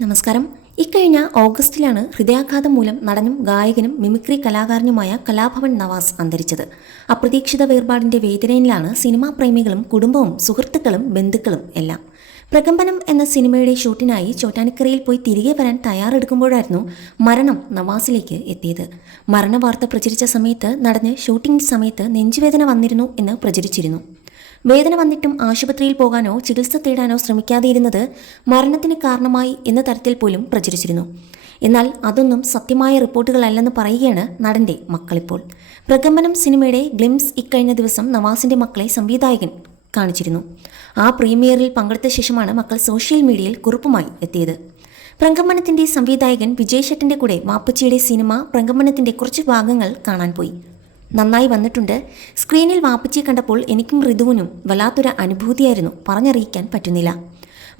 നമസ്കാരം. ഇക്കഴിഞ്ഞ ഓഗസ്റ്റിലാണ് ഹൃദയാഘാതം മൂലം നടനും ഗായകനും മിമിക്രി കലാകാരനുമായ കലാഭവൻ നവാസ് അന്തരിച്ചത്. അപ്രതീക്ഷിത വേർപാടിന്റെ വേദനയിലാണ് സിനിമാ പ്രേമികളും കുടുംബവും സുഹൃത്തുക്കളും ബന്ധുക്കളും എല്ലാം. പ്രകമ്പനം എന്ന സിനിമയുടെ ഷൂട്ടിനായി ചോറ്റാനിക്കരയിൽ പോയി തിരികെ വരാൻ തയ്യാറെടുക്കുമ്പോഴായിരുന്നു മരണം നവാസിലേക്ക് എത്തിയത്. മരണവാർത്ത പ്രചരിച്ച സമയത്ത് നടന്ന് ഷൂട്ടിംഗ് സമയത്ത് നെഞ്ചുവേദന വന്നിരുന്നു എന്ന് പ്രചരിച്ചിരുന്നു. വേദന വന്നിട്ടും ആശുപത്രിയിൽ പോകാനോ ചികിത്സ തേടാനോ ശ്രമിക്കാതെയിരുന്നത് മരണത്തിന് കാരണമായി എന്ന തരത്തിൽ പോലും പ്രചരിച്ചിരുന്നു. എന്നാൽ അതൊന്നും സത്യമായ റിപ്പോർട്ടുകളല്ലെന്ന് പറയുകയാണ് നടന്റെ മക്കളിപ്പോൾ. പ്രകമ്പനം സിനിമയുടെ ഗ്ലിംസ് ഇക്കഴിഞ്ഞ ദിവസം നവാസിന്റെ മക്കളെ സംവിധായകൻ കാണിച്ചിരുന്നു. ആ പ്രീമിയറിൽ പങ്കെടുത്ത ശേഷമാണ് മക്കൾ സോഷ്യൽ മീഡിയയിൽ കുറിപ്പുമായി എത്തിയത്. പ്രകമ്പനത്തിന്റെ സംവിധായകൻ വിജയ് ഷെട്ടിന്റെ കൂടെ വാപ്പച്ചിയുടെ സിനിമ പ്രകമ്പനത്തിന്റെ കുറച്ച് ഭാഗങ്ങൾ കാണാൻ പോയി. നന്നായി വന്നിട്ടുണ്ട്. സ്ക്രീനിൽ വാപ്പച്ചിയെ കണ്ടപ്പോൾ എനിക്കും ഋതുവിനും വല്ലാത്തൊരു അനുഭൂതിയായിരുന്നു. പറഞ്ഞറിയിക്കാൻ പറ്റുന്നില്ല.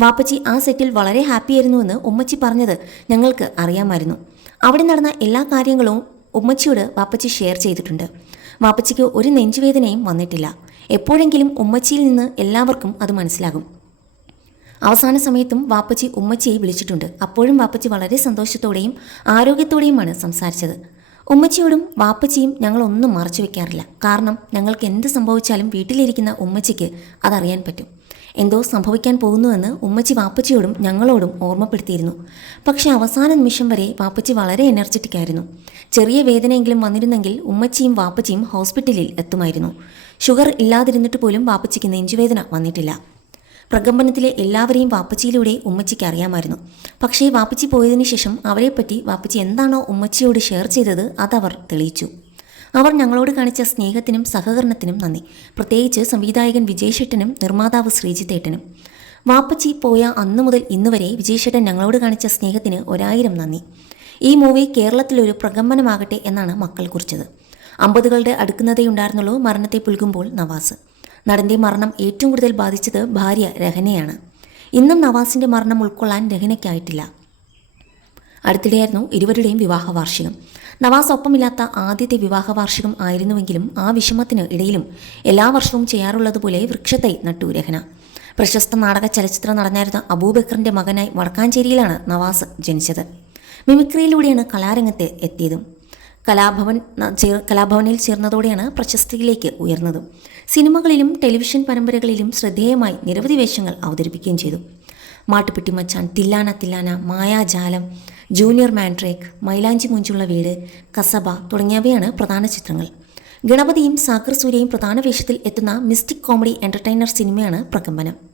വാപ്പച്ചി ആ സെറ്റിൽ വളരെ ഹാപ്പിയായിരുന്നുവെന്ന് ഉമ്മച്ചി പറഞ്ഞത് ഞങ്ങൾക്ക് അറിയാമായിരുന്നു. അവിടെ നടന്ന എല്ലാ കാര്യങ്ങളും ഉമ്മച്ചിയോട് വാപ്പച്ചി ഷെയർ ചെയ്തിട്ടുണ്ട്. വാപ്പച്ചിക്ക് ഒരു നെഞ്ചുവേദനയും വന്നിട്ടില്ല. എപ്പോഴെങ്കിലും ഉമ്മച്ചിയിൽ നിന്ന് എല്ലാവർക്കും അത് മനസ്സിലാകും. അവസാന സമയത്തും വാപ്പച്ചി ഉമ്മച്ചിയെ വിളിച്ചിട്ടുണ്ട്. അപ്പോഴും വാപ്പച്ചി വളരെ സന്തോഷത്തോടെയും ആരോഗ്യത്തോടെയുമാണ് സംസാരിച്ചത്. ഉമ്മച്ചിയോടും വാപ്പച്ചിയും ഞങ്ങളൊന്നും മറച്ചു വെക്കാറില്ല. കാരണം ഞങ്ങൾക്ക് എന്ത് സംഭവിച്ചാലും വീട്ടിലിരിക്കുന്ന ഉമ്മച്ചിക്ക് അതറിയാൻ പറ്റും. എന്തോ സംഭവിക്കാൻ പോകുന്നുവെന്ന് ഉമ്മച്ചി വാപ്പച്ചിയോടും ഞങ്ങളോടും ഓർമ്മപ്പെടുത്തിയിരുന്നു. പക്ഷെ അവസാന നിമിഷം വരെ വാപ്പച്ചി വളരെ എനർജറ്റിക് ആയിരുന്നു. ചെറിയ വേദനയെങ്കിലും വന്നിരുന്നെങ്കിൽ ഉമ്മച്ചിയും വാപ്പച്ചിയും ഹോസ്പിറ്റലിൽ എത്തുമായിരുന്നു. ഷുഗർ ഇല്ലാതിരുന്നിട്ട് പോലും വാപ്പച്ചിക്ക് നെഞ്ചുവേദന വന്നിട്ടില്ല. പ്രകമ്പനത്തിലെ എല്ലാവരെയും വാപ്പച്ചിയിലൂടെ ഉമ്മച്ചിക്ക് അറിയാമായിരുന്നു. പക്ഷേ വാപ്പച്ചി പോയതിനു ശേഷം അവരെപ്പറ്റി വാപ്പച്ചി എന്താണോ ഉമ്മച്ചിയോട് ഷെയർ ചെയ്തത് അതവർ തെളിയിച്ചു. അവർ ഞങ്ങളോട് കാണിച്ച സ്നേഹത്തിനും സഹകരണത്തിനും നന്ദി. പ്രത്യേകിച്ച് സംവിധായകൻ വിജയശെട്ടനും നിർമ്മാതാവ് ശ്രീജിത്തേട്ടനും. വാപ്പച്ചി പോയ അന്നു മുതൽ ഇന്നുവരെ വിജയശേട്ടൻ ഞങ്ങളോട് കാണിച്ച സ്നേഹത്തിന് ഒരായിരം നന്ദി. ഈ മൂവി കേരളത്തിലൊരു പ്രകമ്പനമാകട്ടെ എന്നാണ് മക്കൾ കുറിച്ചത്. അമ്പതുകളുടെ അടുക്കുന്നതേ ഉണ്ടായിരുന്നുള്ളൂ മരണത്തെ പുൽകുമ്പോൾ നവാസ്. നടന്റെ മരണം ഏറ്റവും കൂടുതൽ ബാധിച്ചത് ഭാര്യ രഹനയാണ്. ഇന്നും നവാസിന്റെ മരണം ഉൾക്കൊള്ളാൻ രഹനയ്ക്കായിട്ടില്ല. അടുത്തിടെയായിരുന്നു ഇരുവരുടെയും വിവാഹ വാർഷികം നവാസ് ഒപ്പമില്ലാത്ത ആദ്യത്തെ വിവാഹ വാർഷികം ആയിരുന്നുവെങ്കിലും ആ വിഷമത്തിന് ഇടയിലും എല്ലാ വർഷവും ചെയ്യാറുള്ളതുപോലെ വൃക്ഷത്തെ നട്ടു രഹന. പ്രശസ്ത നാടക ചലച്ചിത്ര നടനായിരുന്ന അബൂബക്കറിന്റെ മകനായി വടക്കാഞ്ചേരിയിലാണ് നവാസ് ജനിച്ചത്. മിമിക്രിയിലൂടെയാണ് കലാരംഗത്ത് എത്തിയതും. കലാഭവൻ കലാഭവനിൽ ചേർന്നതോടെയാണ് പ്രശസ്തിയിലേക്ക് ഉയർന്നത്. സിനിമകളിലും ടെലിവിഷൻ പരമ്പരകളിലും ശ്രദ്ധേയമായി നിരവധി വേഷങ്ങൾ അവതരിപ്പിക്കുകയും ചെയ്തു. മാട്ടുപെട്ടി മച്ചാൻ തില്ലാന തില്ലാന മായാജാലം ജൂനിയർ മാൻട്രേക്ക് മൈലാഞ്ചി മുഞ്ചുള്ള വീട് കസബ തുടങ്ങിയവയാണ് പ്രധാന ചിത്രങ്ങൾ. ഗണപതിയും സാഗർ സൂര്യയും പ്രധാന വേഷത്തിൽ എത്തുന്ന മിസ്റ്റിക് കോമഡി എന്റർടൈനർ സിനിമയാണ് പ്രകമ്പനം.